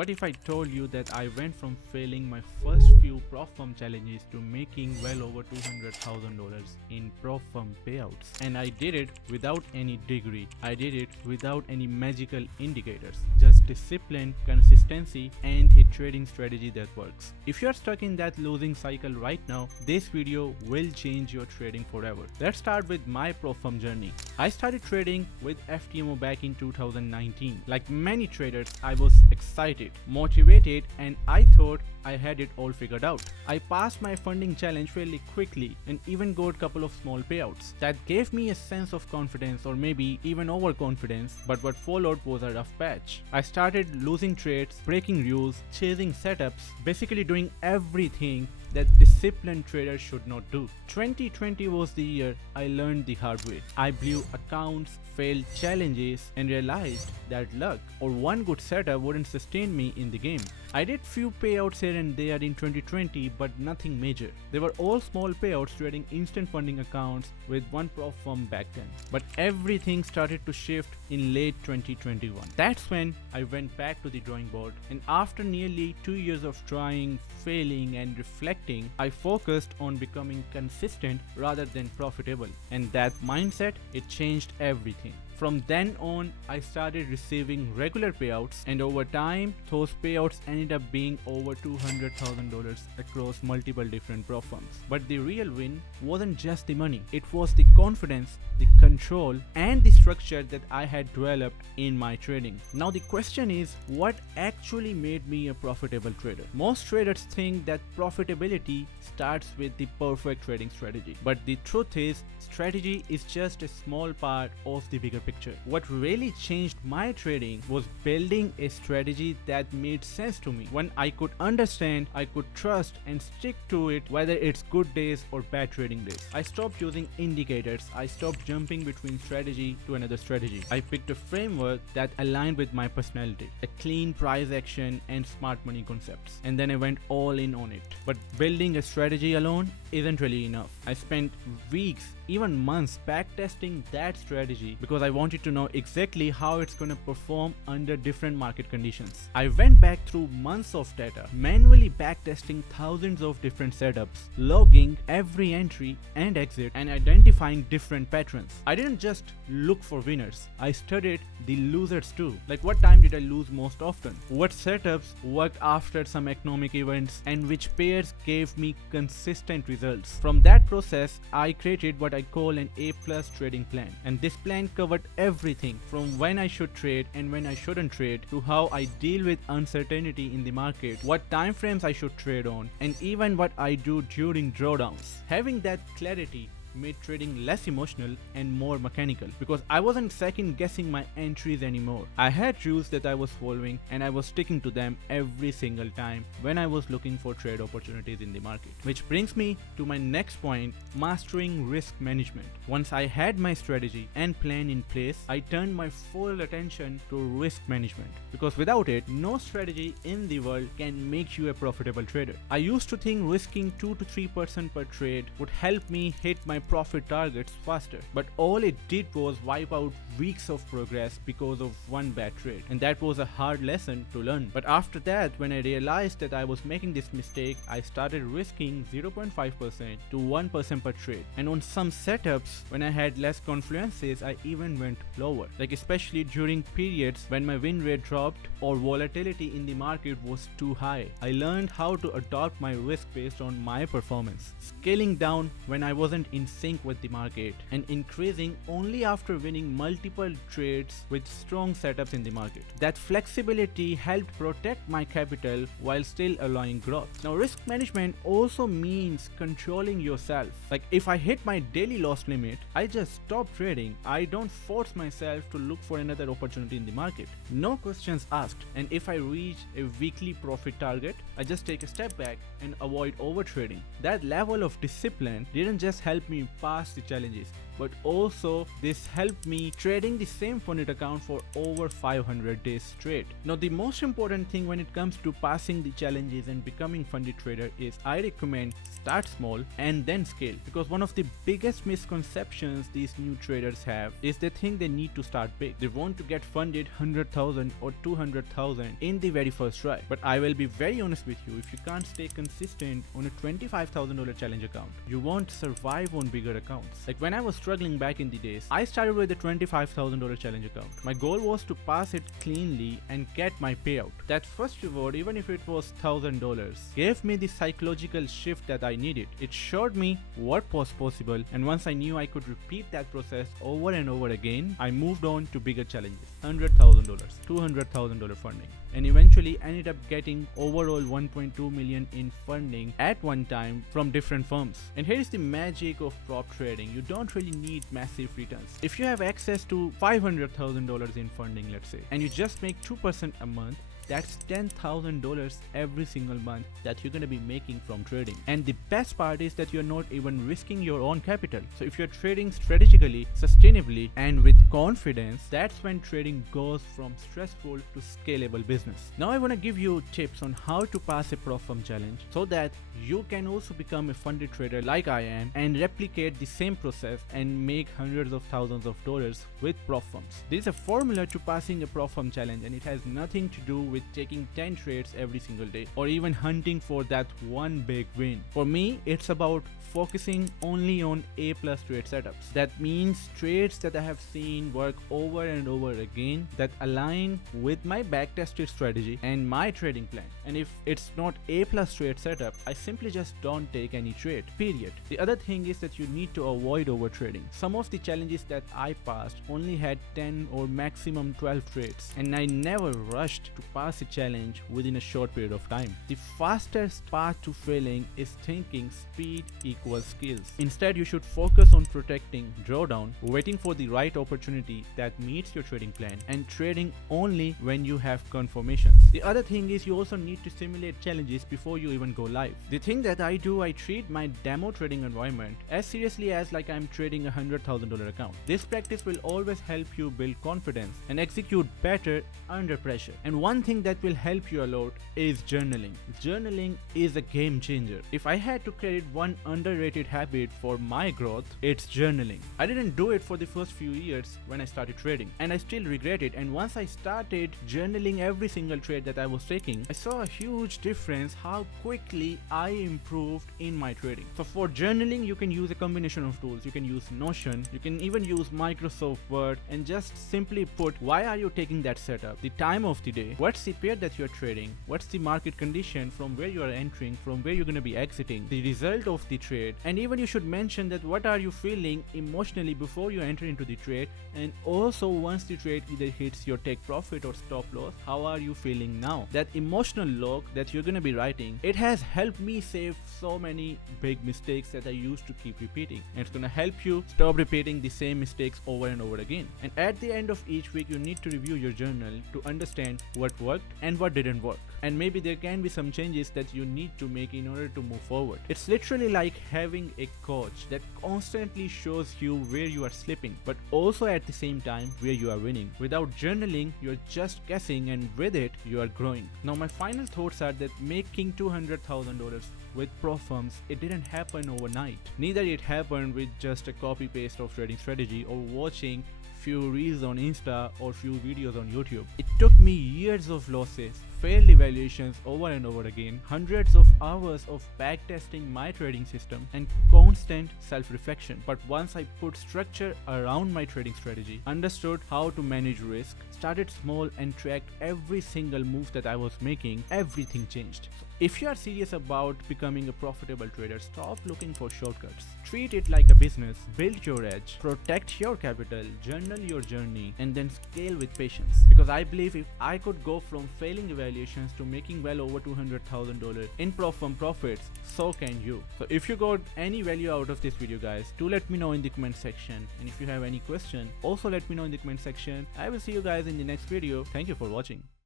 What if I told you that I went from failing my first few prop firm challenges to making well over $200,000 in prop firm payouts? And I did it without any degree. I did it without any magical indicators. Just discipline, consistency, and a trading strategy that works. If you're stuck in that losing cycle right now, this video will change your trading forever. Let's start with my prop firm journey. I started trading with FTMO back in 2019. Like many traders, I was excited, motivated, and I thought I had it all figured out. I passed my funding challenge fairly quickly and even got a couple of small payouts. That gave me a sense of confidence, or maybe even overconfidence, but what followed was a rough patch. I started losing trades, breaking rules, chasing setups, basically doing everything that disciplined traders should not do. 2020 was the year I learned the hard way. I blew accounts, failed challenges, and realized that luck or one good setup wouldn't sustain me in the game. I did few payouts here and there in 2020, but nothing major. They were all small payouts trading instant funding accounts with one prop firm back then. But everything started to shift in late 2021. That's when I went back to the drawing board, and after nearly 2 years of trying, failing, and reflecting, I focused on becoming consistent rather than profitable. And that mindset, it changed everything. From then on, I started receiving regular payouts, and over time, those payouts ended up being over $200,000 across multiple different prop firms. But the real win wasn't just the money, it was the confidence, the control, and the structure that I had developed in my trading. Now the question is, what actually made me a profitable trader? Most traders think that profitability starts with the perfect trading strategy. But the truth is, strategy is just a small part of the bigger picture. What really changed my trading was building a strategy that made sense to me. When I could understand, I could trust and stick to it, whether it's good days or bad trading days. I stopped using indicators. I stopped jumping between strategy to another strategy. I picked a framework that aligned with my personality, a clean price action and smart money concepts. And then I went all in on it. But building a strategy alone isn't really enough. I spent weeks, even months backtesting that strategy because I wanted to know exactly how it's going to perform under different market conditions. I went back through months of data, manually backtesting thousands of different setups, logging every entry and exit, and identifying different patterns. I didn't just look for winners, I studied the losers too. Like, what time did I lose most often? What setups worked after some economic events, and which pairs gave me consistent results. From that process, I created what I call an A+ trading plan, and this plan covered everything from when I should trade and when I shouldn't trade, to how I deal with uncertainty in the market, what time frames I should trade on, and even what I do during drawdowns. Having that clarity made trading less emotional and more mechanical, because I wasn't second guessing my entries anymore. I had rules that I was following, and I was sticking to them every single time when I was looking for trade opportunities in the market. Which brings me to my next point, mastering risk management. Once I had my strategy and plan in place, I turned my full attention to risk management, because without it, no strategy in the world can make you a profitable trader. I used to think risking 2 to 3% per trade would help me hit my profit targets faster, but all it did was wipe out weeks of progress because of one bad trade, and that was a hard lesson to learn. But after that, when I realized that I was making this mistake, I started risking 0.5% to 1% per trade, and on some setups when I had less confluences, I even went lower, like especially during periods when my win rate dropped or volatility in the market was too high. I learned how to adopt my risk based on my performance, scaling down when I wasn't in sync with the market, and increasing only after winning multiple trades with strong setups in the market. That flexibility helped protect my capital while still allowing growth. Now, risk management also means controlling yourself. Like, if I hit my daily loss limit, I just stop trading. I don't force myself to look for another opportunity in the market. No questions asked. And if I reach a weekly profit target, I just take a step back and avoid overtrading. That level of discipline didn't just help me pass the challenges, but also this helped me trading the same funded account for over 500 days straight. Now the most important thing when it comes to passing the challenges and becoming funded trader is I recommend start small and then scale, because one of the biggest misconceptions these new traders have is they think they need to start big. They want to get funded 100,000 or 200,000 in the very first try. But I will be very honest with you, if you can't stay consistent on a $25,000 challenge account, you won't survive on bigger accounts. Like when I was struggling back in the days, I started with a $25,000 challenge account. My goal was to pass it cleanly and get my payout. That first reward, even if it was $1,000, gave me the psychological shift that I needed. It showed me what was possible, and once I knew I could repeat that process over and over again, I moved on to bigger challenges. $100,000, $200,000 funding, and eventually ended up getting overall 1.2 million in funding at one time from different firms. And here is the magic of prop trading. You don't really need massive returns. If you have access to $500,000 in funding, let's say, and you just make 2% a month, that's $10,000 every single month that you're going to be making from trading. And the best part is that you're not even risking your own capital. So if you're trading strategically, sustainably, and with confidence, that's when trading goes from stressful to scalable business. Now I want to give you tips on how to pass a prop firm challenge so that you can also become a funded trader like I am and replicate the same process and make hundreds of thousands of dollars with prop firms. There is a formula to passing a prop firm challenge, and it has nothing to do with taking 10 trades every single day or even hunting for that one big win. For me, it's about focusing only on A+ trade setups. That means trades that I have seen work over and over again, that align with my back-tested strategy and my trading plan. And if it's not A+ trade setup, I simply just don't take any trade, period. The other thing is that you need to avoid over trading. Some of the challenges that I passed only had 10 or maximum 12 trades, and I never rushed to pass a challenge within a short period of time. The fastest path to failing is thinking speed equals skills. Instead, you should focus on protecting drawdown, waiting for the right opportunity that meets your trading plan, and trading only when you have confirmations. The other thing is you also need to simulate challenges before you even go live. The thing that I do, I treat my demo trading environment as seriously as like I'm trading a $100,000 account. This practice will always help you build confidence and execute better under pressure. And one thing that will help you a lot is journaling. Journaling is a game changer. If I had to credit one underrated habit for my growth, it's journaling. I didn't do it for the first few years when I started trading, and I still regret it. And once I started journaling every single trade that I was taking, I saw a huge difference how quickly I improved in my trading. So for journaling, you can use a combination of tools. You can use Notion, you can even use Microsoft Word, and just simply put why are you taking that setup, the time of the day, what's the pair that you're trading, what's the market condition from where you are entering, from where you're going to be exiting, the result of the trade, and even you should mention that what are you feeling emotionally before you enter into the trade, and also once the trade either hits your take profit or stop loss, how are you feeling now. That emotional log that you're going to be writing, it has helped me save so many big mistakes that I used to keep repeating, and it's going to help you stop repeating the same mistakes over and over again. And at the end of each week, you need to review your journal to understand what worked and what didn't work, and maybe there can be some changes that you need to make in order to move forward. It's literally like having a coach that constantly shows you where you are slipping, but also at the same time where you are winning. Without journaling, you're just guessing, and with it, you are growing. Now my final thoughts are that making $200,000 with prop firms, it didn't happen overnight. Neither it happened with just a copy paste of trading strategy or watching few reels on Insta or few videos on YouTube. It took me years of losses, failed evaluations over and over again, hundreds of hours of backtesting my trading system, and constant self-reflection. But once I put structure around my trading strategy, understood how to manage risk, started small, and tracked every single move that I was making, everything changed. So if you are serious about becoming a profitable trader, stop looking for shortcuts. Treat it like a business, build your edge, protect your capital, journal your journey, and then scale with patience. Because I believe if I could go from failing evaluations to making well over $200,000 in prop firm profits, so can you. So if you got any value out of this video, guys, do let me know in the comment section. And if you have any question, also let me know in the comment section. I will see you guys in the next video. Thank you for watching.